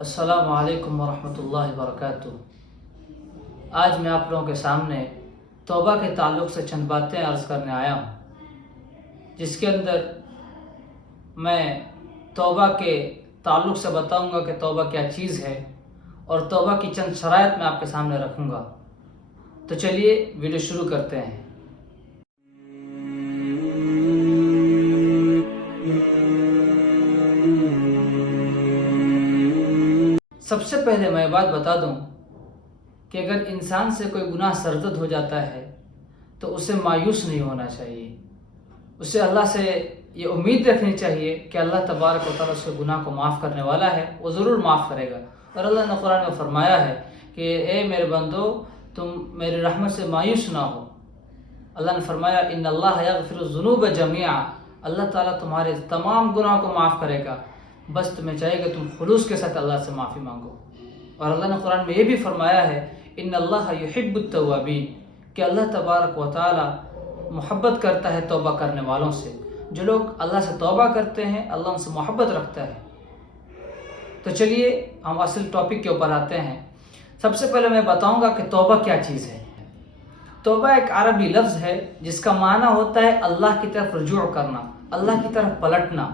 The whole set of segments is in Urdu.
السلام علیکم ورحمۃ اللہ وبرکاتہ۔ آج میں آپ لوگوں کے سامنے توبہ کے تعلق سے چند باتیں عرض کرنے آیا ہوں، جس کے اندر میں توبہ کے تعلق سے بتاؤں گا کہ توبہ کیا چیز ہے، اور توبہ کی چند شرائط میں آپ کے سامنے رکھوں گا۔ تو چلیے ویڈیو شروع کرتے ہیں۔ سب سے پہلے میں بات بتا دوں کہ اگر انسان سے کوئی گناہ سرزد ہو جاتا ہے تو اسے مایوس نہیں ہونا چاہیے۔ اسے اللہ سے یہ امید رکھنی چاہیے کہ اللہ تبارک و تعالیٰ اس کے گناہ کو معاف کرنے والا ہے، وہ ضرور معاف کرے گا۔ اور اللہ نے قرآن میں فرمایا ہے کہ اے میرے بندو، تم میری رحمت سے مایوس نہ ہو۔ اللہ نے فرمایا ان اللہ یغفر الذنوب جميعا، اللہ تعالیٰ تمہارے تمام گناہوں کو معاف کرے گا، بس تمہیں چاہیے کہ تم خلوص کے ساتھ اللہ سے معافی مانگو۔ اور اللہ نے قرآن میں یہ بھی فرمایا ہے ان اللہ یحب التوابین، کہ اللہ تبارک و تعالیٰ محبت کرتا ہے توبہ کرنے والوں سے۔ جو لوگ اللہ سے توبہ کرتے ہیں اللہ ان سے محبت رکھتا ہے۔ تو چلیے ہم اصل ٹاپک کے اوپر آتے ہیں۔ سب سے پہلے میں بتاؤں گا کہ توبہ کیا چیز ہے۔ توبہ ایک عربی لفظ ہے جس کا معنی ہوتا ہے اللہ کی طرف رجوع کرنا، اللہ کی طرف پلٹنا۔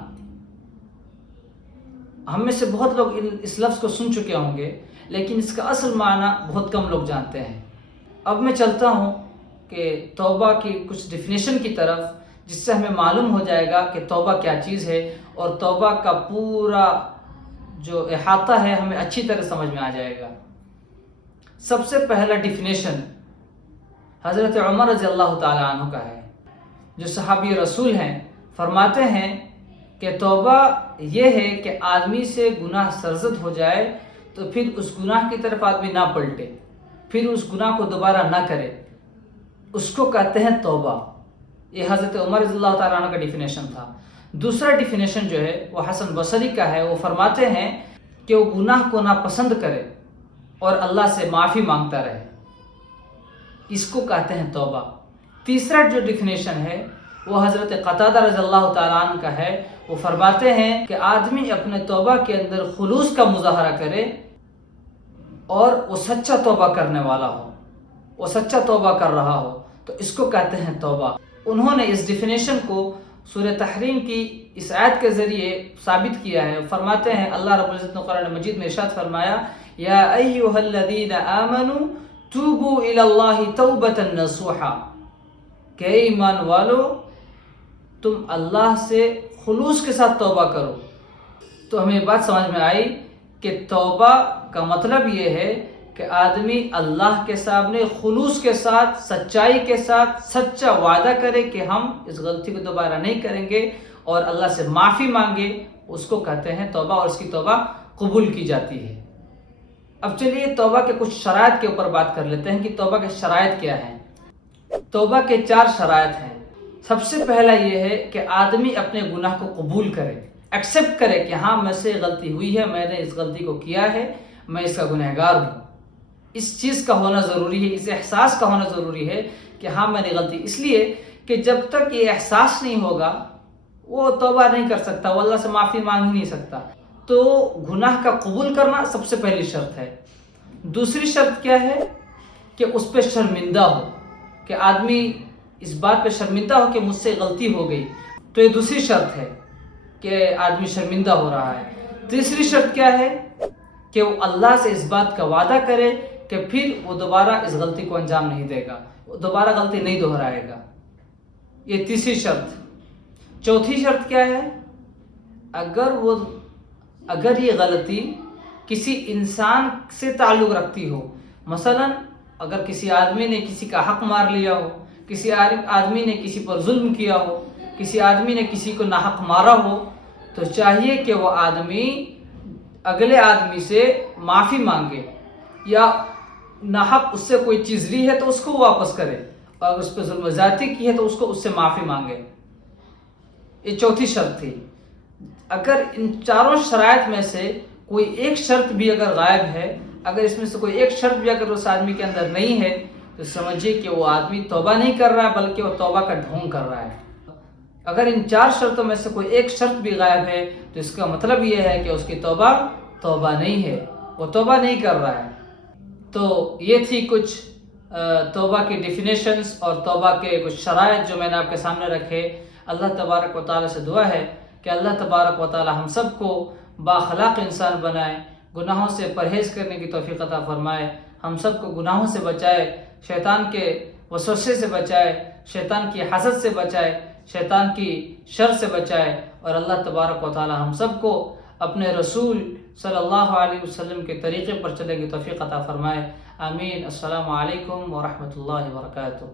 ہم میں سے بہت لوگ اس لفظ کو سن چکے ہوں گے، لیکن اس کا اصل معنی بہت کم لوگ جانتے ہیں۔ اب میں چلتا ہوں کہ توبہ کی کچھ ڈیفینیشن کی طرف، جس سے ہمیں معلوم ہو جائے گا کہ توبہ کیا چیز ہے، اور توبہ کا پورا جو احاطہ ہے ہمیں اچھی طرح سمجھ میں آ جائے گا۔ سب سے پہلا ڈیفینیشن حضرت عمر رضی اللہ تعالیٰ عنہ کا ہے، جو صحابی رسول ہیں۔ فرماتے ہیں کہ توبہ یہ ہے کہ آدمی سے گناہ سرزد ہو جائے تو پھر اس گناہ کی طرف آدمی نہ پلٹے، پھر اس گناہ کو دوبارہ نہ کرے، اس کو کہتے ہیں توبہ۔ یہ حضرت عمر رضی اللہ تعالیٰ عنہ کا ڈیفینیشن تھا۔ دوسرا ڈیفینیشن جو ہے وہ حسن بصری کا ہے۔ وہ فرماتے ہیں کہ وہ گناہ کو ناپسند کرے اور اللہ سے معافی مانگتا رہے، اس کو کہتے ہیں توبہ۔ تیسرا جو ڈیفینیشن ہے وہ حضرت قتادہ رضی اللہ تعالیٰ عنہ کا ہے۔ وہ فرماتے ہیں کہ آدمی اپنے توبہ کے اندر خلوص کا مظاہرہ کرے اور وہ سچا توبہ کرنے والا ہو، وہ سچا توبہ کر رہا ہو، تو اس کو کہتے ہیں توبہ۔ انہوں نے اس ڈیفینیشن کو سورہ تحریم کی اس آیت کے ذریعے ثابت کیا ہے۔ فرماتے ہیں اللہ رب العزت نے قرآن مجید میں ارشاد فرمایا یا ایھا الذین آمنوا توبوا الی اللہ توبۃ نصوحا، کہ اے ایمان والو تم اللہ سے خلوص کے ساتھ توبہ کرو۔ تو ہمیں یہ بات سمجھ میں آئی کہ توبہ کا مطلب یہ ہے کہ آدمی اللہ کے سامنے خلوص کے ساتھ، سچائی کے ساتھ سچا وعدہ کرے کہ ہم اس غلطی کو دوبارہ نہیں کریں گے، اور اللہ سے معافی مانگے، اس کو کہتے ہیں توبہ، اور اس کی توبہ قبول کی جاتی ہے۔ اب چلیے توبہ کے کچھ شرائط کے اوپر بات کر لیتے ہیں کہ توبہ کے شرائط کیا ہیں۔ توبہ کے 4 شرائط ہیں۔ سب سے پہلا یہ ہے کہ آدمی اپنے گناہ کو قبول کرے، ایکسیپٹ کرے کہ ہاں مجھ سے غلطی ہوئی ہے، میں نے اس غلطی کو کیا ہے، میں اس کا گنہگار ہوں۔ اس چیز کا ہونا ضروری ہے، اس احساس کا ہونا ضروری ہے کہ ہاں میں نے غلطی، اس لیے کہ جب تک یہ احساس نہیں ہوگا وہ توبہ نہیں کر سکتا، وہ اللہ سے معافی مانگ ہی نہیں سکتا۔ تو گناہ کا قبول کرنا سب سے پہلی شرط ہے۔ دوسری شرط کیا ہے کہ اس پہ شرمندہ ہو، کہ آدمی اس بات پہ شرمندہ ہو کہ مجھ سے غلطی ہو گئی، تو یہ دوسری شرط ہے کہ آدمی شرمندہ ہو رہا ہے۔ تیسری شرط کیا ہے کہ وہ اللہ سے اس بات کا وعدہ کرے کہ پھر وہ دوبارہ اس غلطی کو انجام نہیں دے گا، وہ دوبارہ غلطی نہیں دہرائے گا۔ یہ تیسری شرط۔ چوتھی شرط کیا ہے؟ اگر یہ غلطی کسی انسان سے تعلق رکھتی ہو، مثلا اگر کسی آدمی نے کسی کا حق مار لیا ہو، کسی آدمی نے کسی پر ظلم کیا ہو، کسی آدمی نے کسی کو ناحق مارا ہو، تو چاہیے کہ وہ آدمی اگلے آدمی سے معافی مانگے، یا ناحق اس سے کوئی چیز لی ہے تو اس کو واپس کرے، اور اگر اس پہ ظلم و زیادتی کی ہے تو اس سے معافی مانگے۔ یہ چوتھی شرط تھی۔ اگر ان چاروں شرائط میں سے کوئی ایک شرط بھی اگر غائب ہے، اگر اس میں سے کوئی ایک شرط بھی اگر اس آدمی کے اندر نہیں ہے، تو سمجھیے کہ وہ آدمی توبہ نہیں کر رہا ہے، بلکہ وہ توبہ کا ڈھونگ کر رہا ہے۔ اگر ان 4 شرطوں میں سے کوئی ایک شرط بھی غائب ہے تو اس کا مطلب یہ ہے کہ اس کی توبہ توبہ نہیں ہے، وہ توبہ نہیں کر رہا ہے۔ تو یہ تھی کچھ توبہ کی ڈیفینیشنز اور توبہ کے کچھ شرائط جو میں نے آپ کے سامنے رکھے۔ اللہ تبارک و تعالیٰ سے دعا ہے کہ اللہ تبارک و تعالیٰ ہم سب کو بااخلاق انسان بنائے، گناہوں سے پرہیز کرنے کی توفیق عطا فرمائے، ہم سب کو گناہوں سے بچائے، شیطان کے وسوسے سے بچائے، شیطان کی حسد سے بچائے، شیطان کی شر سے بچائے، اور اللہ تبارک و تعالیٰ ہم سب کو اپنے رسول صلی اللہ علیہ وسلم کے طریقے پر چلنے کی توفیق عطا فرمائے۔ آمین۔ السلام علیکم ورحمۃ اللہ وبرکاتہ۔